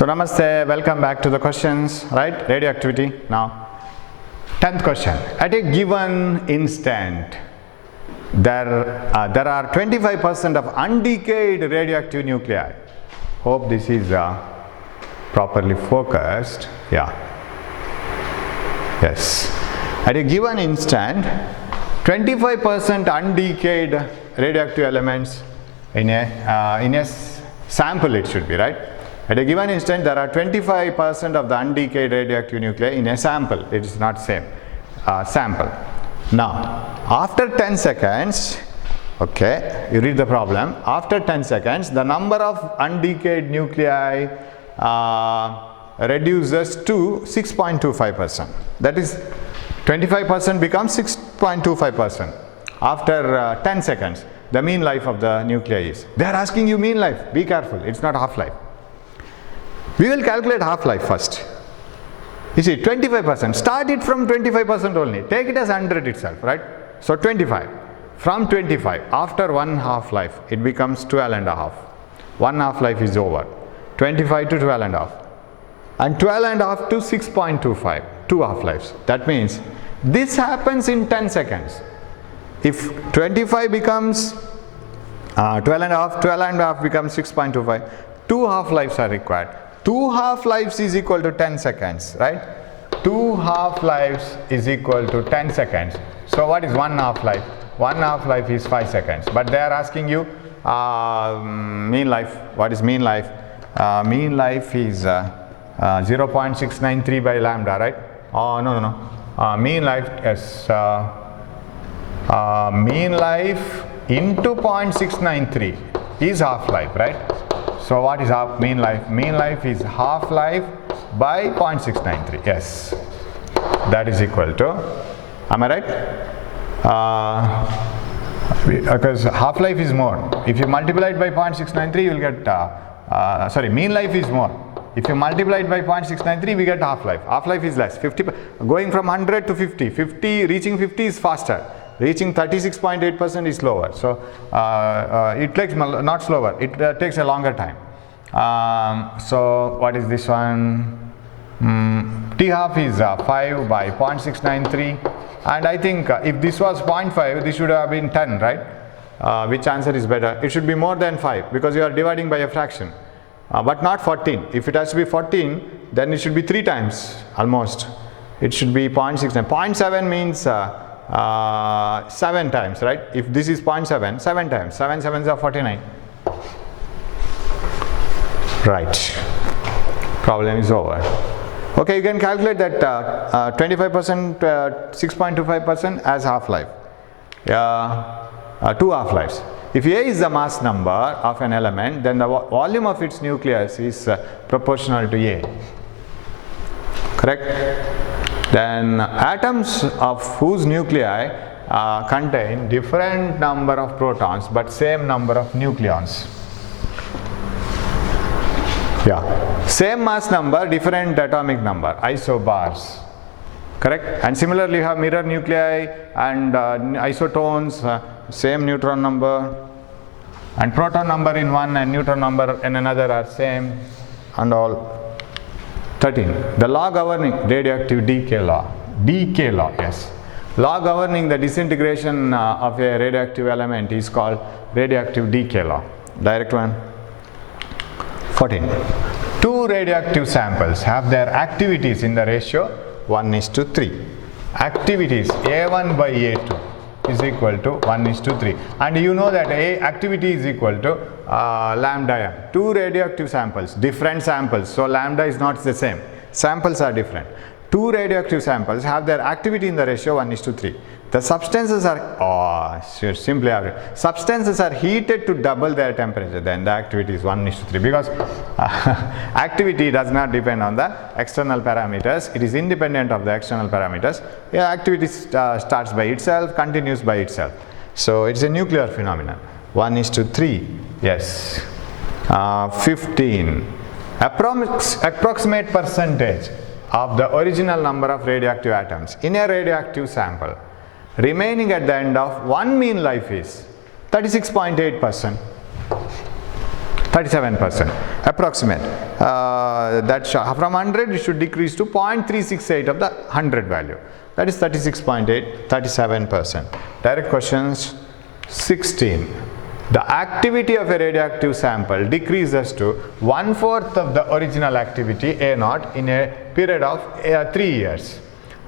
So namaste, welcome back to the questions, right? Radioactivity. Now, 10th question. At a given instant, there are 25% of undecayed radioactive nuclei. Hope this is properly focused. Yeah. Yes. At a given instant, 25% undecayed radioactive elements in a sample, it should be, right? At a given instant, there are 25% of the undecayed radioactive nuclei in a sample. It is not same sample. Now, after 10 seconds, okay, you read the problem. After 10 seconds, the number of undecayed nuclei reduces to 6.25%. That is, 25% becomes 6.25% after 10 seconds. The mean life of the nuclei is. They are asking you mean life. Be careful. It's not half-life. We will calculate half-life first. You see, 25%. Start it from 25% only. Take it as 100 itself, right? So 25. From 25, after one half-life, it becomes 12 and a half. One half-life is over. 25 to 12 and a half. And 12 and a half to 6.25. Two half-lives. That means this happens in 10 seconds. If 25 becomes 12 and a half becomes 6.25. Two half-lives are required. 2 half-lives is equal to 10 seconds, right? 2 half-lives is equal to 10 seconds. So what is 1 half-life? 1 half-life is 5 seconds. But they are asking you mean life. What is mean life? Mean life is 0.693 by lambda, right? Oh, no. Mean life is mean life into 0.693 is half-life, right? So what is mean life? Mean life is half-life by 0.693. Yes, that is equal to, am I right? Because half-life is more. If you multiply it by 0.693, you will get, mean life is more. If you multiply it by 0.693, we get half-life. Half-life is less. 50, going from 100 to 50. Reaching 50 is faster. Reaching 36.8% is slower. So it takes, not slower, it takes a longer time. So what is this one? T half is 5 by 0.693. And I think if this was 0.5, this should have been 10, right? Which answer is better? It should be more than 5 because you are dividing by a fraction. But not 14. If it has to be 14, then it should be 3 times almost. It should be 0.69. 0.7 means 7 times, right? If this is 0.7, 7 times. 7 sevens are 49. Right. Problem is over. Okay, you can calculate that 25%, 6.25% as half-life. 2 half-lives. If A is the mass number of an element, then the volume of its nucleus is proportional to A. Correct? Then atoms of whose nuclei contain different number of protons but same number of nucleons. Yeah, same mass number, different atomic number, isobars. Correct? And similarly, you have mirror nuclei and isotones, same neutron number, and proton number in one and neutron number in another are same, and all. 13. The law governing radioactive decay law. Decay law, yes. Law governing the disintegration of a radioactive element is called radioactive decay law. Direct one. 14. 2 radioactive samples have their activities in the ratio 1:3. Activities A1 by A2 is equal to 1:3. And you know that A activity is equal to lambda m. 2 radioactive samples, different samples. So lambda is not the same. Samples are different. 2 radioactive samples have their activity in the ratio 1:3. The substances are, simply average. Substances are heated to double their temperature, then the activity is 1:3 because activity does not depend on the external parameters. It is independent of the external parameters. Yeah, activity starts by itself, continues by itself. So it's a nuclear phenomenon. 1:3, yes. 15. Approximate percentage of the original number of radioactive atoms in a radioactive sample remaining at the end of one mean life is 36.8%. 37%, approximate. From 100 it should decrease to 0.368 of the 100 value. That is 36.8, 37%. Direct questions 16. The activity of a radioactive sample decreases to 1/4 of the original activity A0 in a period of 3 years.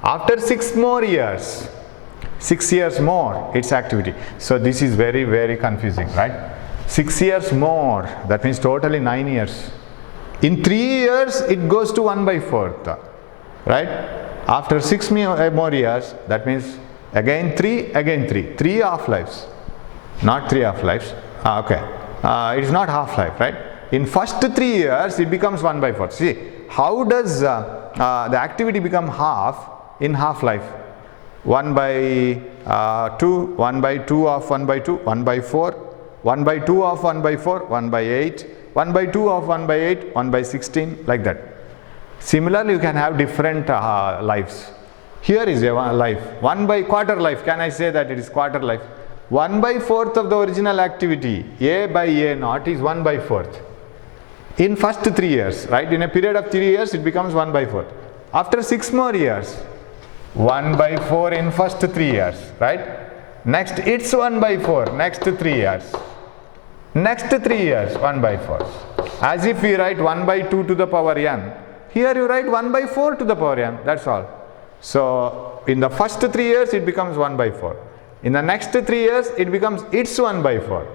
After 6 more years, 6 years more its activity. So this is very, very confusing, right? 6 years more, that means totally 9 years. In 3 years it goes to 1/4, right? After 6 more years, that means again 3, again 3. 3 half-lives, not 3 half-lives. Okay, it is not half-life, right? In first 3 years it becomes 1/4. See, how does the activity become half in half-life? 1/2, 1/2 of 1/2, 1/4, 1/2 of 1/4, 1/8, 1/2 of 1/8, 1/16, like that. Similarly, you can have different lives. Here is a life, 1/4 life. Can I say that it is quarter life? 1/4 of the original activity, A by A0 is 1/4. In first 3 years, right? In a period of 3 years, it becomes 1/4. After 6 more years, 1/4 in first 3 years, right? Next, it's 1/4, next 3 years. Next 3 years, 1/4. As if we write 1/2 to the power n. Here you write 1/4 to the power n, that's all. So, in the first 3 years, it becomes 1/4. In the next 3 years, it becomes its 1/4.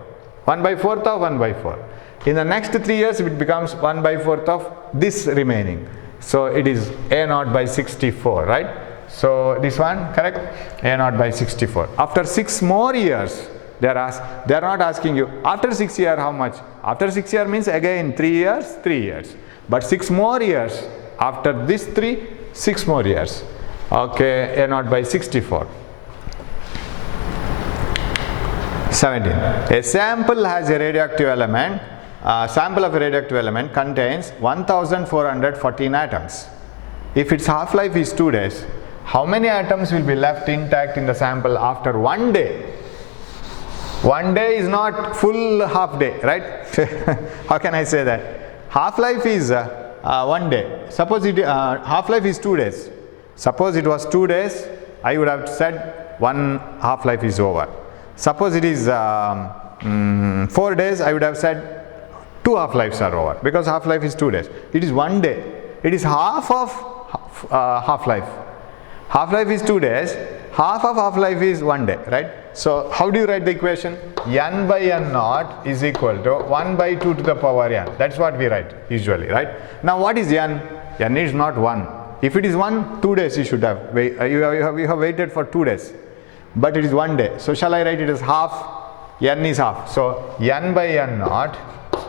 1/4 of 1/4. In the next 3 years, it becomes 1/4 of this remaining. So, it is A0 by 64, right? So, this one, correct? A0 by 64. After 6 more years, they are not asking you, after 6 years, how much? After 6 years means again 3 years, 3 years. But 6 more years, after this 3, 6 more years. Okay, A0 by 64. 17. A sample has a radioactive element. Sample of a radioactive element contains 1414 atoms. If its half-life is 2 days, how many atoms will be left intact in the sample after 1 day? 1 day is not full half day, right? How can I say that? Half-life is 1 day. Suppose half-life is 2 days. Suppose it was 2 days, I would have said 1 half-life is over. Suppose it is 4 days, I would have said 2 half-lives are over, because half-life is 2 days. It is 1 day. It is half of half-life. Half-life is 2 days, half of half-life is 1 day, right? So, how do you write the equation? N by N0 is equal to 1/2 to the power n. That's what we write usually, right? Now, what is n? N is not 1. If it is 1, 2 days you should have. You have waited for 2 days. But it is 1 day. So, shall I write it as half? N is half. So, N by N0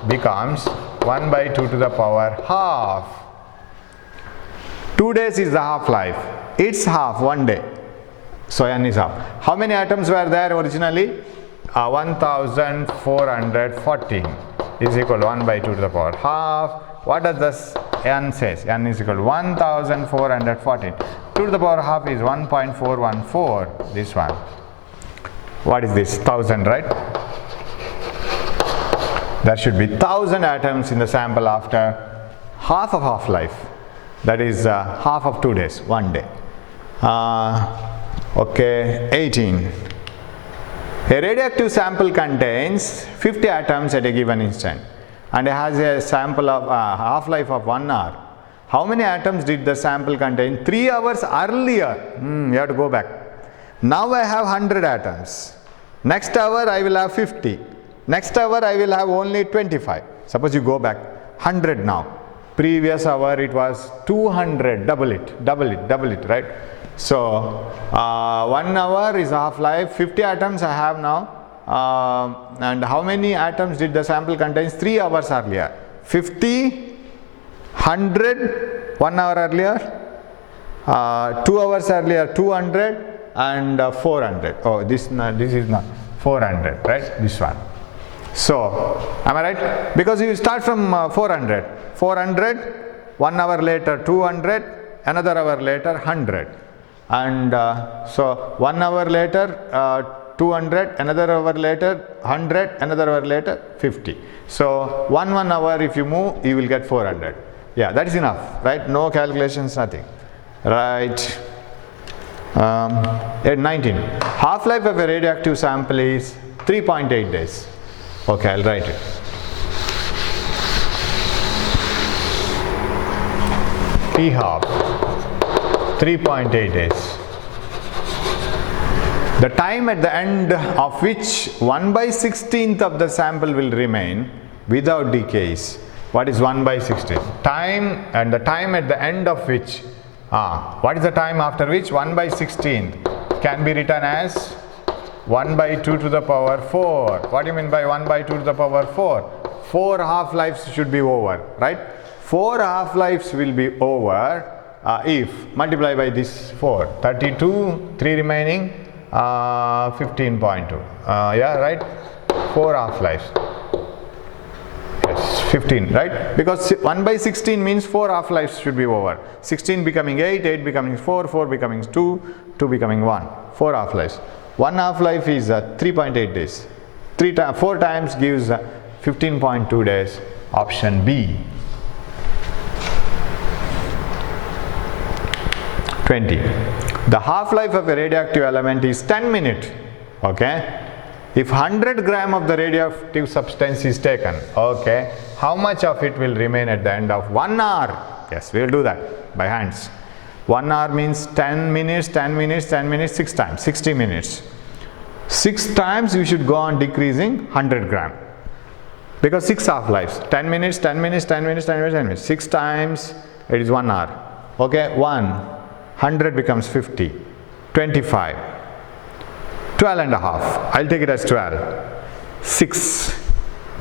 becomes 1/2 to the power half. 2 days is the half-life. It's half, 1 day. So, N is half. How many atoms were there originally? 1414 is equal to 1/2 to the power half. What does this N says? N is equal to 1414. 2 to the power half is 1.414, this one. What is this? 1000, right? There should be 1000 atoms in the sample after half of half-life. That is half of 2 days, 1 day. Okay, 18. A radioactive sample contains 50 atoms at a given instant and has a sample of half-life of 1 hour. How many atoms did the sample contain 3 hours earlier? You have to go back. Now I have 100 atoms. Next hour I will have 50. Next hour I will have only 25. Suppose you go back, 100 now. Previous hour it was 200, double it, right? So, 1 hour is half-life, 50 atoms I have now. And how many atoms did the sample contain 3 hours earlier? 50, 100, 1 hour earlier, 2 hours earlier, 200, and 400. Oh, this is not 400, right? This one. So, am I right? Because you start from 400. 400, 1 hour later 200, another hour later 100. And so 1 hour later 200, another hour later 100, another hour later 50. So 1 hour if you move, you will get 400. Yeah, that is enough, right? No calculations, nothing. Right. 19. Half-life of a radioactive sample is 3.8 days. Okay, I'll write it. T-half, 3.8 days. The time at the end of which 1/16th of the sample will remain without decays. What is 1/16th? Time, and the time at the end of which, what is the time after which 1/16th can be written as 1/2 to the power 4. What do you mean by 1/2 to the power 4? 4 half-lives should be over, right? 4 half-lives will be over if multiply by this 4. 32, 3 remaining, 15.2. Yeah, right? 4 half-lives. Yes, 15, right? Because 1/16 means 4 half-lives should be over. 16 becoming 8, 8 becoming 4, 4 becoming 2, 2 becoming 1. 4 half-lives. 1 half-life is 3.8 days. 4 times gives 15.2 days. Option B. 20. The half-life of a radioactive element is 10 minutes. Okay. If 100 gram of the radioactive substance is taken, okay, how much of it will remain at the end of 1 hour? Yes, we will do that by hands. 1 hour means 10 minutes, 10 minutes, 10 minutes, 6 times, 60 minutes. 6 times you should go on decreasing 100 gram. Because 6 half-lives, 10 minutes, 10 minutes, 10 minutes, 10 minutes, 10 minutes. 6 times it is 1 hour. Okay, 100 becomes 50, 25, 12 and a half. I'll take it as 12. 6,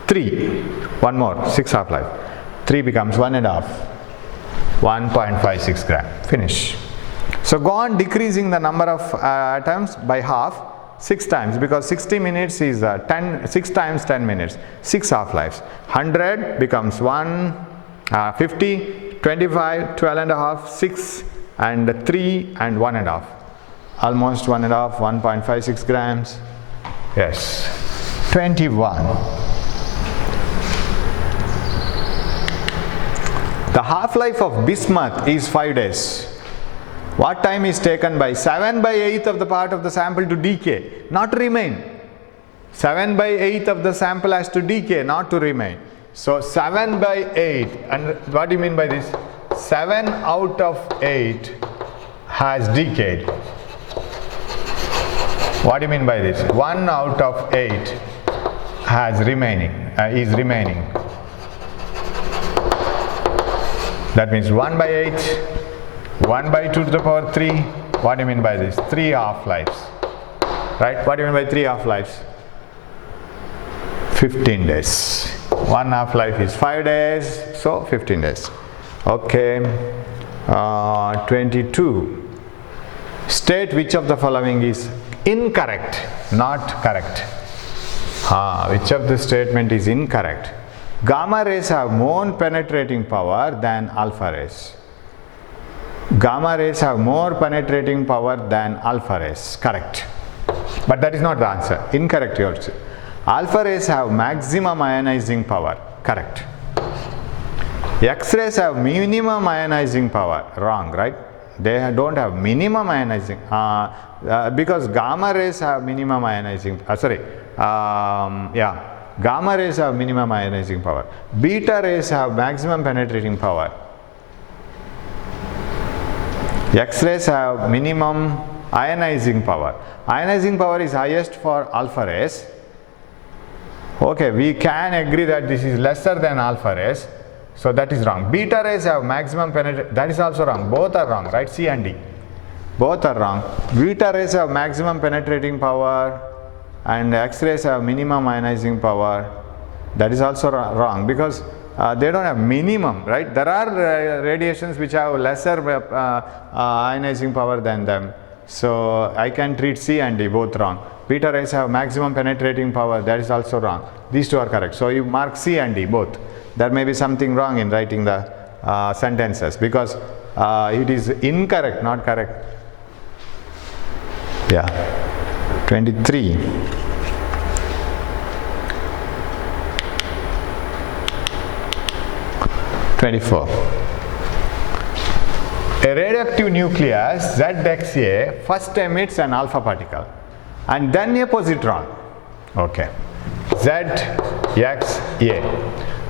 3, one more, 6 half-life. 3 becomes 1.5, 1.56 gram. Finish. So go on decreasing the number of atoms by half 6 times, because 60 minutes is 6 times 10 minutes, 6 half-lives. 100 becomes 1, 50, 25, 12 and a half, 6 and 3 and 1.5. Almost 1.5, 1.56 grams. Yes. 21. The half-life of bismuth is 5 days. What time is taken by 7/8 of the part of the sample to decay, not to remain? 7/8 of the sample has to decay, not to remain. So 7/8, and what do you mean by this? 7 out of 8 has decayed. What do you mean by this? 1 out of 8 has remaining, is remaining. That means 1/8, 1/2 to the power 3. What do you mean by this? 3 half-lives. Right? What do you mean by 3 half-lives? 15 days. 1 half-life is 5 days, so 15 days. Okay. 22. State which of the following is incorrect, not correct. Which of the statement is incorrect? Gamma rays have more penetrating power than alpha rays. Gamma rays have more penetrating power than alpha rays. Correct. But that is not the answer. Incorrect yours. Alpha rays have maximum ionizing power. Correct. X-rays have minimum ionizing power. Wrong, right? They don't have minimum ionizing. Because gamma rays have minimum ionizing. Gamma rays have minimum ionizing power. Beta rays have maximum penetrating power. X-rays have minimum ionizing power. Ionizing power is highest for alpha rays. Okay, we can agree that this is lesser than alpha rays. So that is wrong. Beta rays have maximum penetration. That is also wrong. Both are wrong, right? C and D. Both are wrong. Beta rays have maximum penetrating power and X-rays have minimum ionizing power. That is also wrong, because they don't have minimum, right? There are radiations which have lesser ionizing power than them. So I can treat C and D, both wrong. Beta rays have maximum penetrating power. That is also wrong. These two are correct. So you mark C and D, both. There may be something wrong in writing the sentences, because it is incorrect, not correct. Yeah. 23. 24. A radioactive nucleus ZXA first emits an alpha particle and then a positron. Okay. ZXA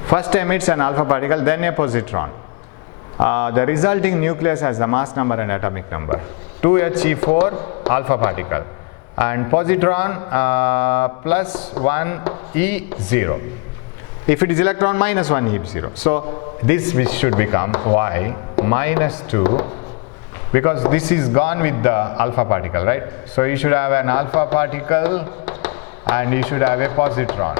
first emits an alpha particle, then a positron. The resulting nucleus has the mass number and atomic number. 2He4 alpha particle and positron plus 1 E0. If it is electron, minus 1 E0. So this should become Y minus 2, because this is gone with the alpha particle, right? So you should have an alpha particle and you should have a positron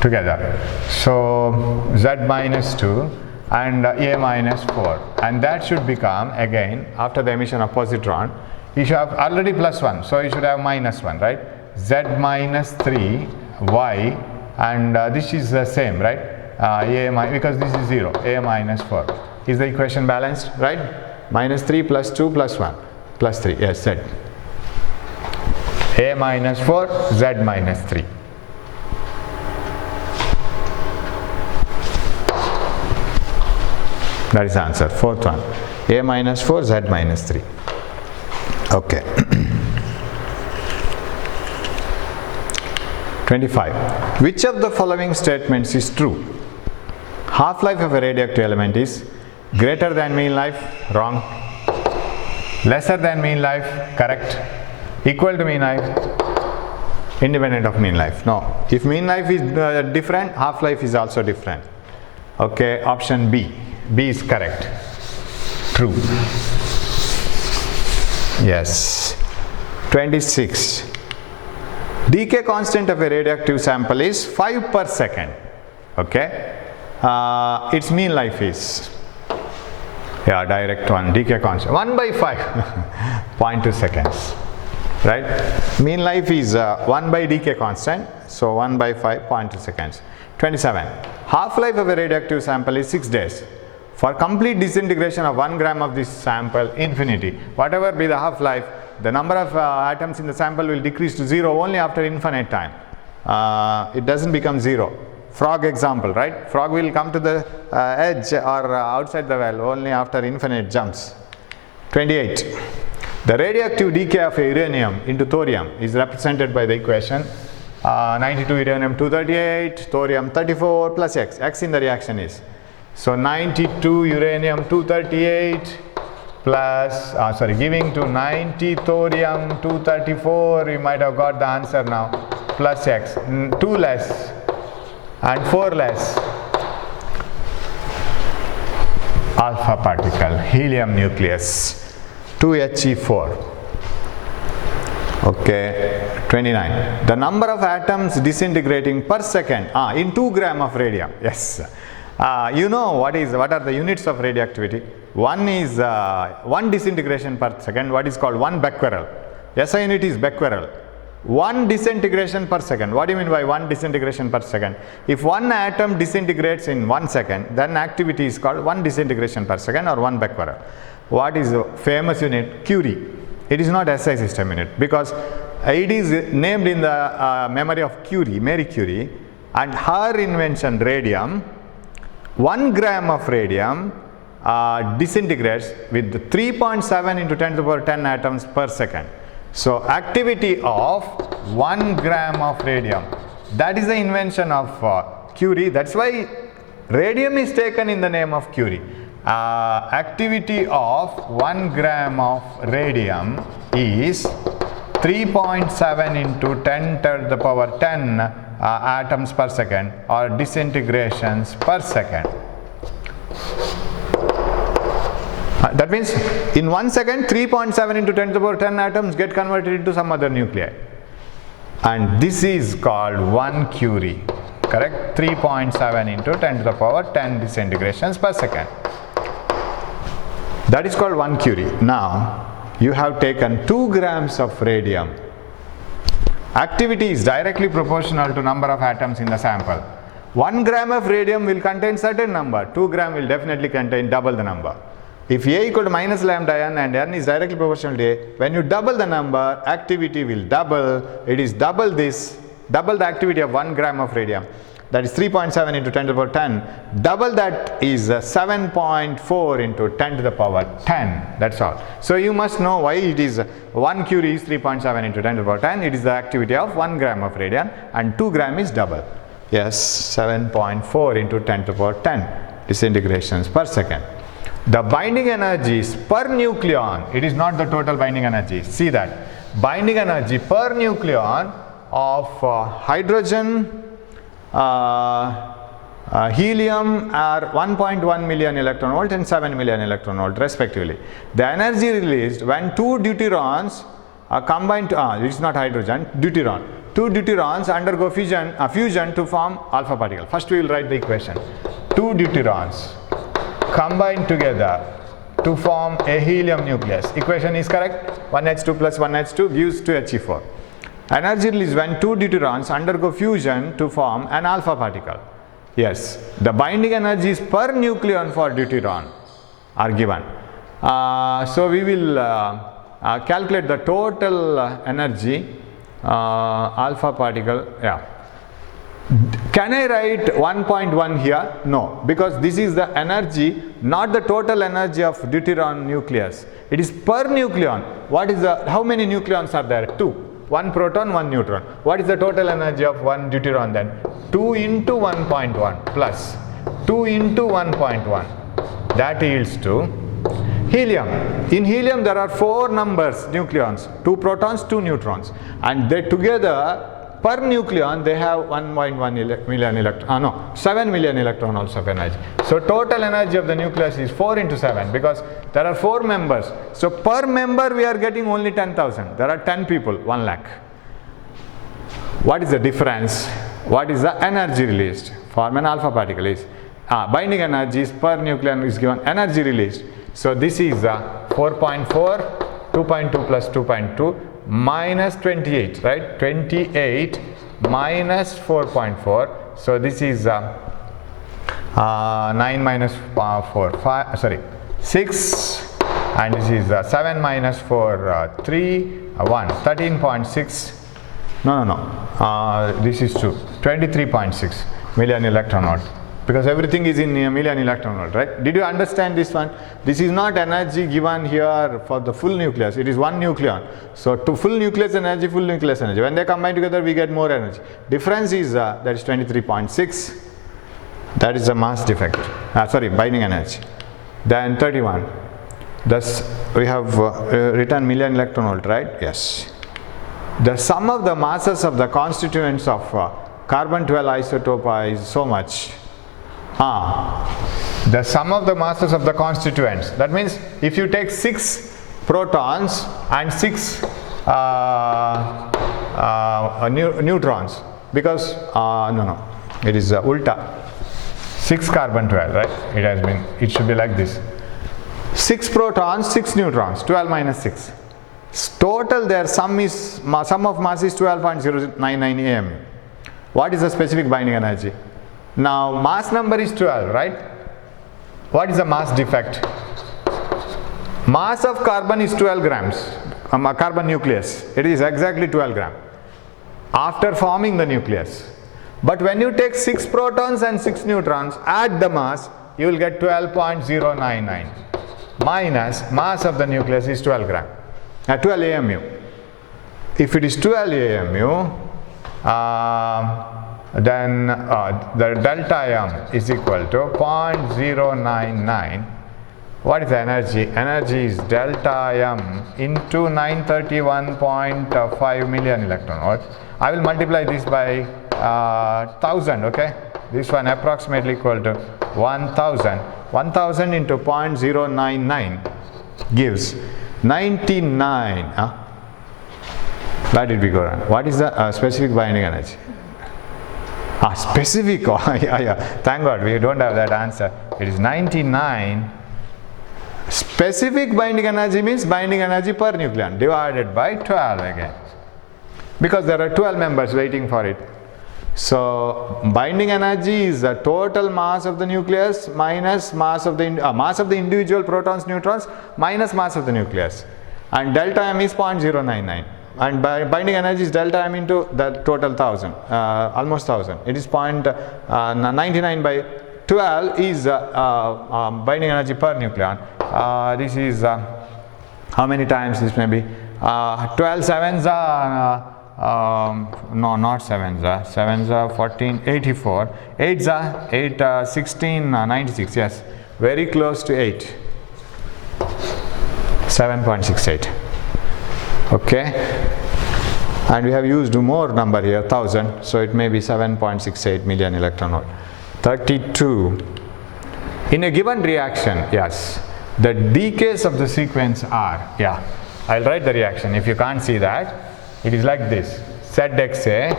together. So Z minus 2 and A minus 4, and that should become, again, after the emission of positron, you should have already plus 1, so you should have minus 1, right? Z minus 3 Y, and this is the same, right? Because this is 0, A minus 4. Is the equation balanced, right? Minus 3 plus 2 plus 1 plus 3, yes, Z. A minus 4, Z minus 3. That is the answer, fourth one. A minus 4, Z minus 3. Okay. 25. Which of the following statements is true? Half-life of a radioactive element is greater than mean life, wrong. Lesser than mean life, correct. Equal to mean life, independent of mean life, no. If mean life is different, half-life is also different. Okay, option B. B is correct. True. Yes. 26. Decay constant of a radioactive sample is 5 per second. Okay. Its mean life is, yeah, direct one, decay constant, 1 by 5, 0.2 seconds. Right. Mean life is 1 by decay constant, so 1 by 5, 0.2 seconds. 27. Half-life of a radioactive sample is 6 days. For complete disintegration of 1 gram of this sample, infinity. Whatever be the half-life, the number of atoms in the sample will decrease to 0 only after infinite time. It doesn't become 0. Frog example, right? Frog will come to the edge or outside the well only after infinite jumps. 28. The radioactive decay of uranium into thorium is represented by the equation 92 uranium 238, thorium 34 plus X. X in the reaction is. So 92 uranium 238 plus, giving to 90 thorium 234, you might have got the answer now, plus X. 2 less and 4 less. Alpha particle, helium nucleus, 2He4. Okay, 29. The number of atoms disintegrating per second in 2 gram of radium. Yes. You know what are the units of radioactivity? One is 1 disintegration per second, what is called 1 becquerel. SI unit is becquerel. 1 disintegration per second. What do you mean by 1 disintegration per second? If 1 atom disintegrates in 1 second, then activity is called 1 disintegration per second or 1 becquerel. What is the famous unit? Curie. It is not SI system unit because it is named in the memory of Curie, Marie Curie, and her invention radium. 1 gram of radium disintegrates with 3.7 into 10 to the power 10 atoms per second. So activity of 1 gram of radium, that is the invention of Curie. That's why radium is taken in the name of Curie. Activity of 1 gram of radium is 3.7 into 10 to the power 10 atoms per second or disintegrations per second. That means in 1 second 3.7 into 10 to the power 10 atoms get converted into some other nuclei, and this is called 1 Curie, correct? 3.7 into 10 to the power 10 disintegrations per second. That is called 1 Curie. Now you have taken 2 grams of radium. Activity is directly proportional to number of atoms in the sample. 1 gram of radium will contain certain number, 2 gram will definitely contain double the number. If A equal to minus lambda n and n is directly proportional to A, when you double the number, activity will double. It is double this, double the activity of 1 gram of radium. That is 3.7 into 10 to the power 10. Double that is 7.4 into 10 to the power 10. That's all. So you must know why it is 1 curie is 3.7 into 10 to the power 10. It is the activity of 1 gram of radium and 2 gram is double. Yes, 7.4 into 10 to the power 10 disintegrations per second. The binding energy is per nucleon. It is not the total binding energy. See that. Binding energy per nucleon of hydrogen, helium are 1.1 million electron volt and 7 million electron volt respectively. The energy released when two deuterons are combined to, it is not hydrogen, deuteron. Two deuterons undergo fusion to form alpha particle. First we will write the equation. Two deuterons combine together to form a helium nucleus. Equation is correct. 1H2 plus 1H2 gives 2He4. Energy released when two deuterons undergo fusion to form an alpha particle. Yes, the binding energies per nucleon for deuteron are given. So we will calculate the total energy alpha particle. Yeah. Can I write 1.1 here? No, because this is the energy, not the total energy of deuteron nucleus. It is per nucleon. What is the, how many nucleons are there? 2. 1 proton, 1 neutron. What is the total energy of 1 deuteron then? 2 into 1.1 plus 2 into 1.1. That yields to helium. In helium there are 4 numbers, nucleons, 2 protons, 2 neutrons, and they together per nucleon they have 1.1 million electron, 7 million electron volts of energy. So total energy of the nucleus is 4 into 7 because there are 4 members. So per member we are getting only 10,000. There are 10 people, 1 lakh. What is the difference? What is the energy released? Form an alpha particle is binding energy is per nucleon is given energy released. So this is 4.4, 2.2 plus 2.2 minus 28, right? 28 minus 4.4. So this is 9 minus 4, 5, sorry, 6, and this is 7 minus 4, 3, 1, 13.6. No. This is 2, 23.6 million electron volt. Because everything is in a million electron volt, right? Did you understand this one? This is not energy given here for the full nucleus. It is 1 nucleon. So to full nucleus energy, full nucleus energy. When they combine together, we get more energy. Difference is that is 23.6. That is the mass defect. Binding energy. Then 31. Thus we have written million electron volt, right? Yes. The sum of the masses of the constituents of carbon 12 isotope is so much. The sum of the masses of the constituents. That means if you take 6 protons and 6 neutrons, because it is ulta. 6 carbon 12, right? It should be like this. 6 protons, 6 neutrons, 12 minus 6. Total their sum of mass is 12.099 AMU. What is the specific binding energy? Now mass number is 12, right? What is the mass defect? Mass of carbon is 12 grams, carbon nucleus. It is exactly 12 grams after forming the nucleus. But when you take 6 protons and 6 neutrons, add the mass, you will get 12.099 minus mass of the nucleus is 12 grams, 12 AMU. If it is 12 AMU, then the delta M is equal to 0.099. What is the energy? Energy is delta M into 931.5 million electron volts. I will multiply this by 1000, okay? This one approximately equal to 1000. 1000 into 0.099 gives 99. Where did we go wrong? What is the specific binding energy? Specific. Yeah. Thank God we don't have that answer. It is 99. Specific binding energy means binding energy per nucleon divided by 12 again. Because there are 12 members waiting for it. So binding energy is the total mass of the nucleus minus mass of the individual protons, neutrons minus mass of the nucleus, and delta m is 0.099, and binding energy is delta m into the total 1000, almost 1000. It is 0.99 by 12 is binding energy per nucleon. This is how many times this may be? 12 sevens are no, not 7s, 7s are 14, 84, 8s are 8, 16, 96, yes, very close to 8, 7.68, okay, and we have used more number here, 1000, so it may be 7.68 million electron volt. 32, in a given reaction, yes, the decays of the sequence are, yeah, I'll write the reaction. If you can't see that, it is like this: ZXA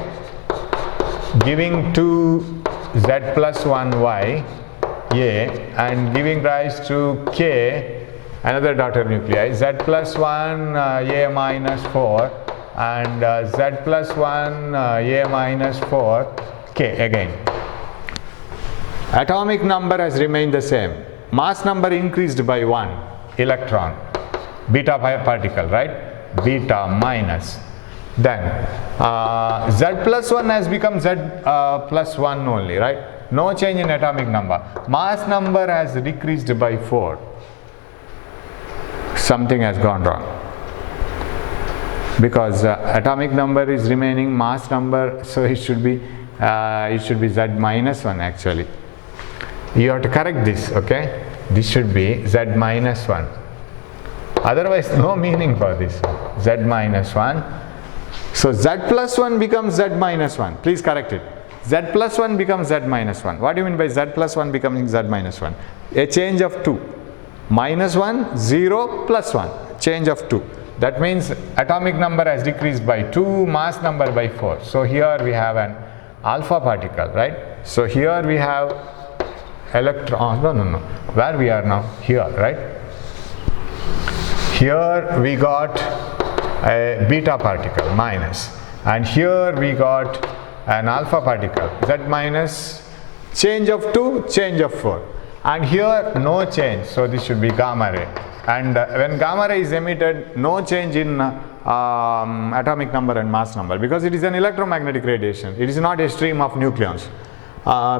giving to Z plus 1 Y A and giving rise to K, another daughter nuclei, Z plus 1 A minus 4 and Z plus 1 A minus 4 K again. Atomic number has remained the same. Mass number increased by 1 electron, beta particle, right? Beta minus. Then Z plus 1 has become Z plus 1 only, right? No change in atomic number. Mass number has decreased by 4. Something has gone wrong. Because atomic number is remaining, mass number, so it should be Z minus 1 actually. You have to correct this, okay? This should be Z minus 1. Otherwise, no meaning for this. Z minus 1. So Z plus 1 becomes Z minus 1. Please correct it. Z plus 1 becomes Z minus 1. What do you mean by Z plus 1 becoming Z minus 1? A change of 2. Minus 1, 0, plus 1. Change of 2. That means atomic number has decreased by 2, mass number by 4. So here we have an alpha particle, right? So here we have electron, no. Where we are now? Here, right? Here we got a beta particle, minus. And here we got an alpha particle, Z minus, change of 2, change of 4. And here no change, so this should be gamma ray. And when gamma ray is emitted, no change in atomic number and mass number, because it is an electromagnetic radiation. It is not a stream of nucleons.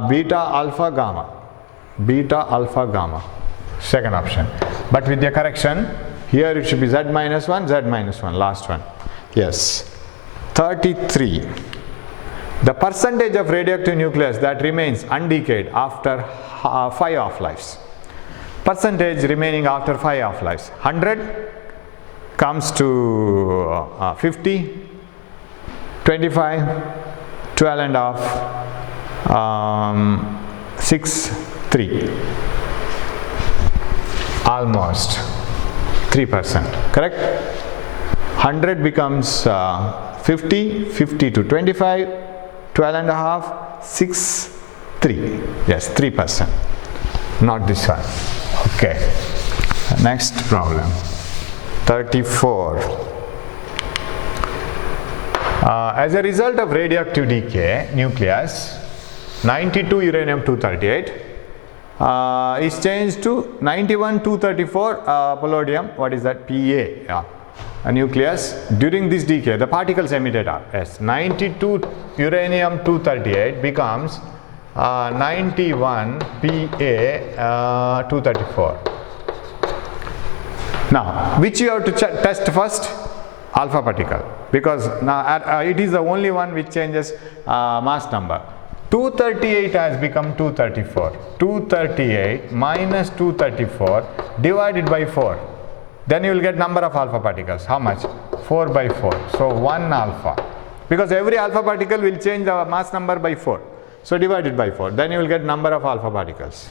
Beta, alpha, gamma. Beta, alpha, gamma. Second option. But with the correction, here it should be Z minus 1, Z minus 1, last one. Yes. 33. The percentage of radioactive nucleus that remains undecayed after 5 half-lives. Percentage remaining after 5 half-lives. 100 comes to 50, 25, 12 and a half, 6, 3. Almost 3%, correct? 100 becomes 50, 50 to 25, 12 and a half, 6, 3. Yes, 3%. Not this one. Okay. Next problem. 34. As a result of radioactive decay, nucleus 92 uranium-238 is changed to 91-234 polonium. What is that? Pa. Yeah. A nucleus. During this decay, the particles emitted are 92 uranium-238 becomes 91 Pa 234. Now, which you have to test first? Alpha particle, because now it is the only one which changes mass number. 238 has become 234. 238 minus 234 divided by 4. Then you will get number of alpha particles. How much? 4 by 4. So 1 alpha. Because every alpha particle will change the mass number by 4. So divided by 4. Then you will get number of alpha particles.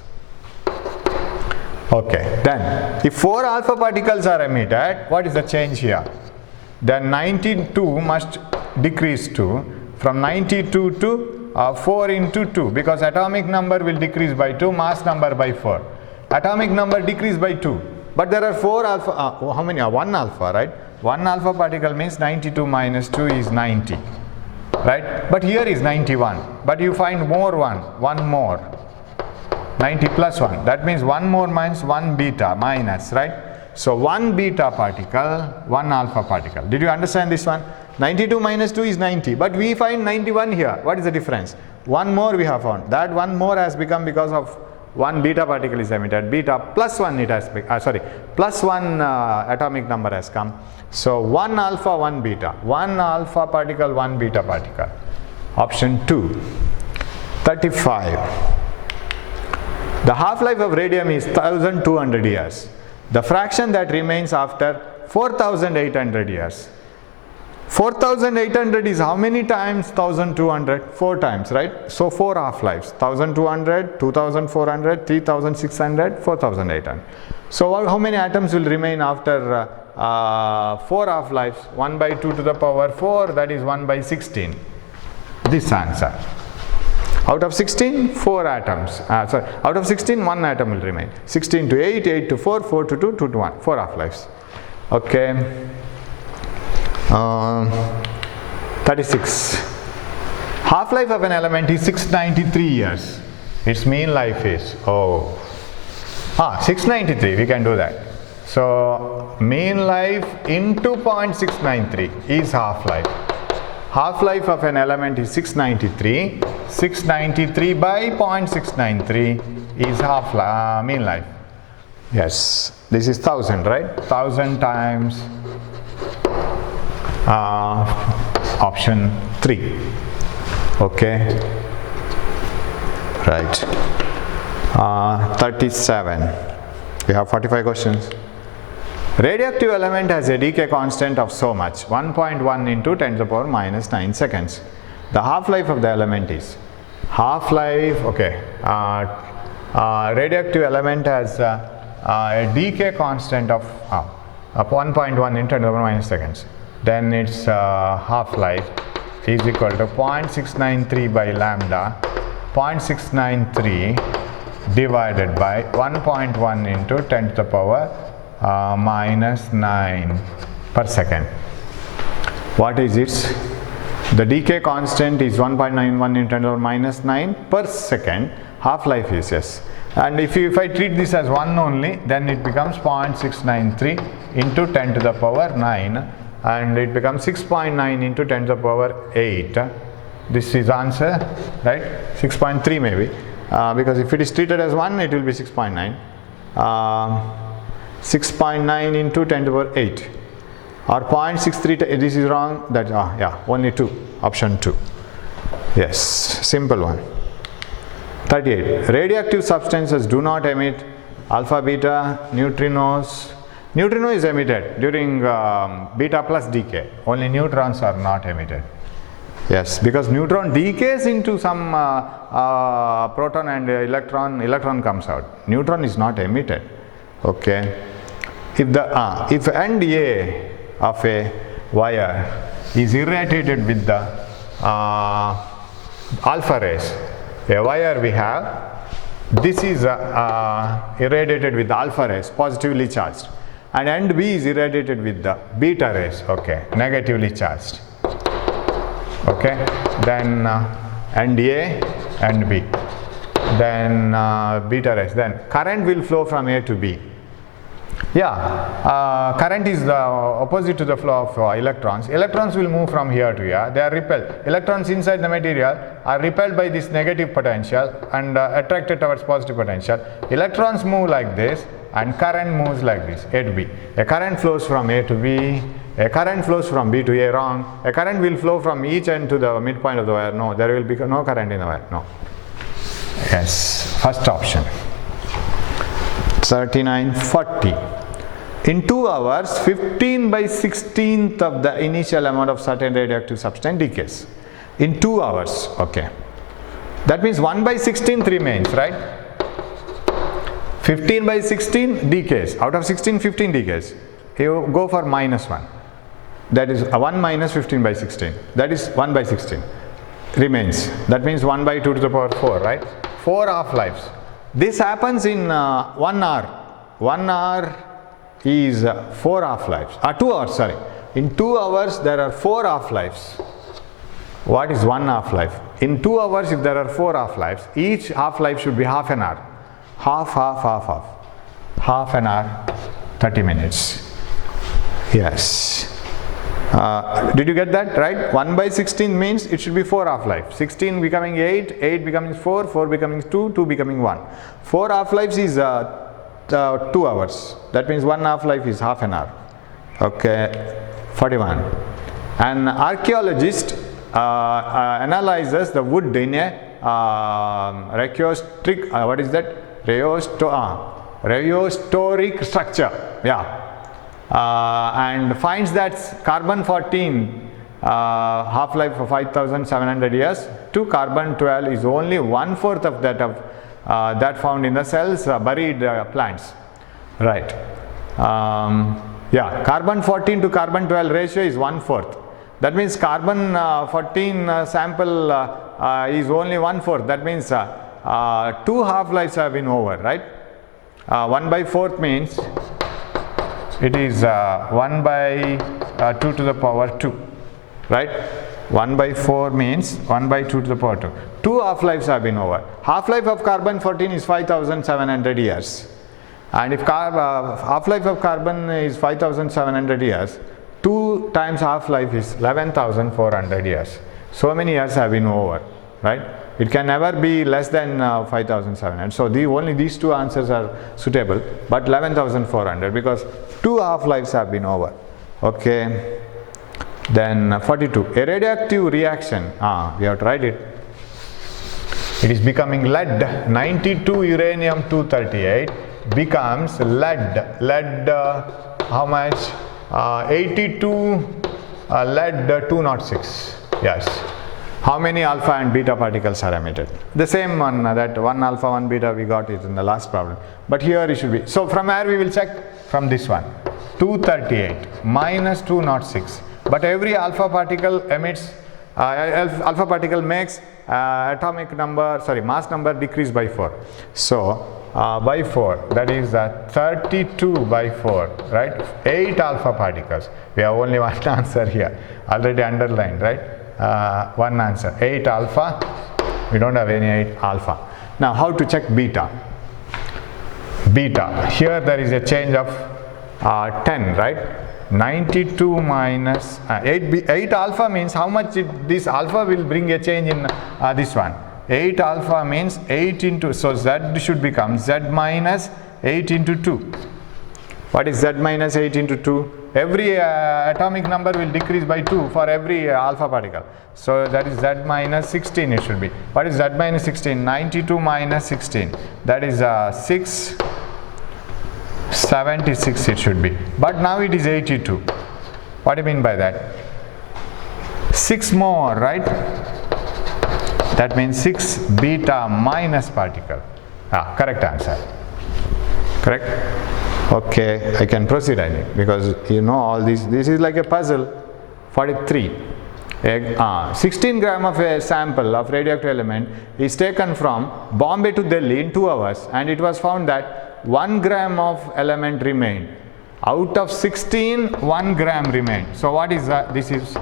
Okay. Then if 4 alpha particles are emitted, what is the change here? Then 92 must decrease to, from 92 to 4 into 2, because atomic number will decrease by 2, mass number by 4. Atomic number decrease by 2. But there are 4 alpha, how many? 1 alpha, right? 1 alpha particle means 92 minus 2 is 90. right? But here is 91, but you find one more, 90 plus 1, that means 1 more means 1 beta minus, right? So 1 beta particle, 1 alpha particle. Did you understand this one? 92 minus 2 is 90, but we find 91 here. What is the difference? 1 more we have found. That 1 more has become because of 1 beta particle is emitted. Beta plus 1 it has plus 1 atomic number has come. So 1 alpha, 1 beta. 1 alpha particle, 1 beta particle. Option 2. 35. The half-life of radium is 1200 years. The fraction that remains after 4800 years. 4800 is how many times 1200? 4 times, right? So 4 half-lives, 1200, 2400, 3600, 4800. So how many atoms will remain after 4 half-lives? 1 by 2 to the power 4, that is 1 by 16. This answer. Out of 16, 4 atoms. Out of 16, 1 atom will remain. 16 to 8, 8 to 4, 4 to 2, 2 to 1. 4 half-lives. Okay. 36. Half-life of an element is 693 years. Its mean life is 693. We can do that. So mean life into 0.693 is half-life. Half-life of an element is 693. 693 by 0.693 is mean life. Yes, this is 1000, right? 1000 times option 3. Okay, right. 37. We have 45 questions. Radioactive element has a decay constant of so much, 1.1 into 10 to the power minus 9 seconds. The half-life of the element is radioactive element has a decay constant of 1.1 into 10 to the power minus seconds. Then its half-life is equal to 0.693 by lambda, 0.693 divided by 1.1 into 10 to the power minus 9 per second. What is it? The decay constant is 1.91 into 10 to the power minus 9 per second. Half-life is yes. And if I treat this as 1 only, then it becomes 0.693 into 10 to the power 9, and it becomes 6.9 into 10 to the power 8. This is answer, right? 6.3 maybe, because if it is treated as 1, it will be 6.9. 6.9 into 10 to the power 8, or 0.63, this is wrong, that only 2, option 2. Yes, simple one. 38. Radioactive substances do not emit alpha, beta, neutrinos. Neutrino is emitted during beta plus decay. Only neutrons are not emitted. Yes, because neutron decays into some proton and electron comes out. Neutron is not emitted. Okay. If end A of a wire is irradiated with the alpha rays, a wire we have, this is irradiated with the alpha rays, positively charged, and end B is irradiated with the beta rays, okay, negatively charged. Okay, then end A and B, then beta rays, then current will flow from A to B. Current is the opposite to the flow of electrons. Electrons will move from here to here. They are repelled. Electrons inside the material are repelled by this negative potential and attracted towards positive potential. Electrons move like this and current moves like this, A to B. A current flows from A to B. A current flows from B to A, wrong. A current will flow from each end to the midpoint of the wire. No, there will be no current in the wire. No. Yes, first option. 39, 40. In 2 hours, 15 by 16th of the initial amount of certain radioactive substance decays. In 2 hours, okay. That means 1 by 16th remains, right? 15 by 16 decays. Out of 16, 15 decays. You go for minus 1. That is 1 minus 15 by 16. That is 1 by 16. Remains. That means 1 by 2 to the power 4, right? 4 half-lives. This happens in 1 hour. 1 hour is 4 half-lives. 2 hours, sorry. In 2 hours, there are 4 half-lives. What is one half-life? In 2 hours, if there are 4 half-lives, each half-life should be half an hour. Half an hour, 30 minutes. Yes. Did you get that right? 1 by 16 means it should be 4 half-life. 16 becoming 8, 8 becoming 4, 4 becoming 2, 2 becoming 1. 4 half-lives is 2 hours. That means one half-life is half an hour. Okay, 41. An archaeologist analyzes the wood in a what is that? Rheostoric structure. Yeah. And finds that carbon 14 half-life of 5,700 years to carbon 12 is only 1/4 of that found in the cells buried plants. Right. Yeah, carbon 14 to carbon 12 ratio is 1/4. That means carbon 14 sample is only 1/4. That means 2 half-lives have been over, right? 1 by 4 means it is 1 by 2 to the power 2, right? 1 by 4 means 1 by 2 to the power 2. 2 half-lives have been over. Half-life of carbon 14 is 5,700 years. And if half-life of carbon is 5,700 years, 2 times half-life is 11,400 years. So many years have been over, right? It can never be less than 5,700. So only these 2 answers are suitable, but 11,400 because 2 half-lives have been over. Okay. Then 42. A radioactive reaction. We have to write it. It is becoming lead 92 uranium 238 becomes lead. Lead how much? 82 lead 206. Yes. How many alpha and beta particles are emitted? The same one, that 1 alpha 1 beta we got it in the last problem. But here it should be. So from where we will check? From this one. 238 minus 206. But every alpha particle emits, alpha particle makes atomic number, mass number decrease by 4. So by 4, that is 32 by 4, right? 8 alpha particles. We have only one answer here, already underlined, right? One answer, 8 alpha. We don't have any 8 alpha. Now how to check beta? Beta, here there is a change of 10, right? 92 minus 8 alpha means how much this alpha will bring a change in this one. 8 alpha means 8 into, so Z should become Z minus 8 into 2. What is Z minus 8 into 2? Every atomic number will decrease by 2 for every alpha particle. So that is Z minus 16 it should be. What is Z minus 16? 92 minus 16. That is 676 it should be. But now it is 82. What do you mean by that? 6 more, right? That means 6 beta minus particle. Correct answer. Correct? Okay, I can proceed I think, because you know all these. This is like a puzzle. 43. 16 gram of a sample of radioactive element is taken from Bombay to Delhi in 2 hours, and it was found that 1 gram of element remained. Out of 16, 1 gram remained. So what is that? This is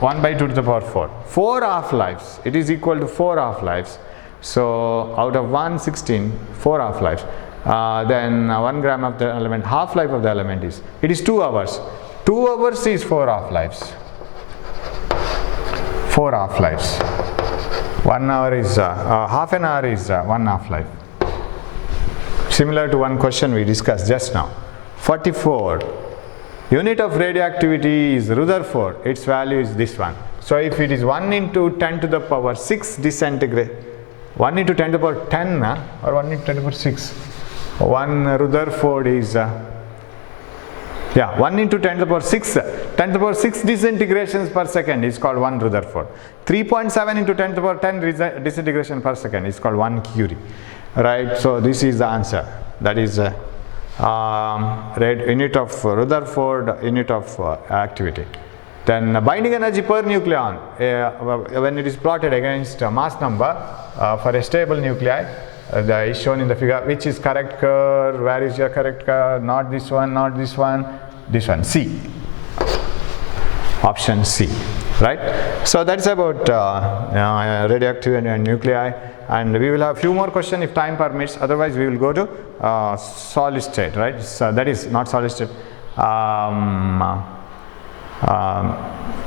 1 by 2 to the power 4. 4 half-lives. It is equal to 4 half-lives. So out of 116, 4 half-lives. Then 1 gram of the element, half-life of the element is, it is 2 hours. 2 hours is 4 half-lives. 4 half-lives. 1 hour is, half an hour is 1 half-life. Similar to one question we discussed just now. 44. Unit of radioactivity is Rutherford. Its value is this one. So if it is 1 into 10 to the power 6 disintegrate, 1 into 10 to the power 10 or 1 into 10 to the power 6. 1 Rutherford is 1 into 10 to the power 6. 10 to the power 6 disintegrations per second is called 1 Rutherford. 3.7 into 10 to the power 10 disintegration per second is called 1 Curie. Right, so this is the answer. That is unit of Rutherford, unit of activity. Then binding energy per nucleon, when it is plotted against mass number for a stable nuclei, is shown in the figure. Which is correct curve? Where is your correct curve? Not this one, not this one, this one. C. Option C, right? So that's about radioactive and nuclei, and we will have few more questions if time permits. Otherwise, we will go to solid state, right? So that is not solid state.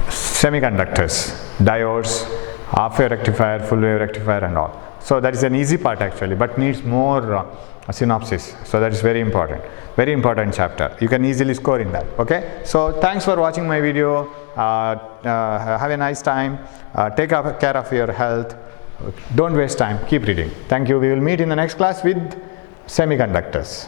Semiconductors, diodes, half wave rectifier, full wave rectifier, and all. So that is an easy part actually, but needs more synopsis. So that is very important chapter. You can easily score in that. Okay. So thanks for watching my video. Have a nice time. Take care of your health. Don't waste time. Keep reading. Thank you. We will meet in the next class with semiconductors.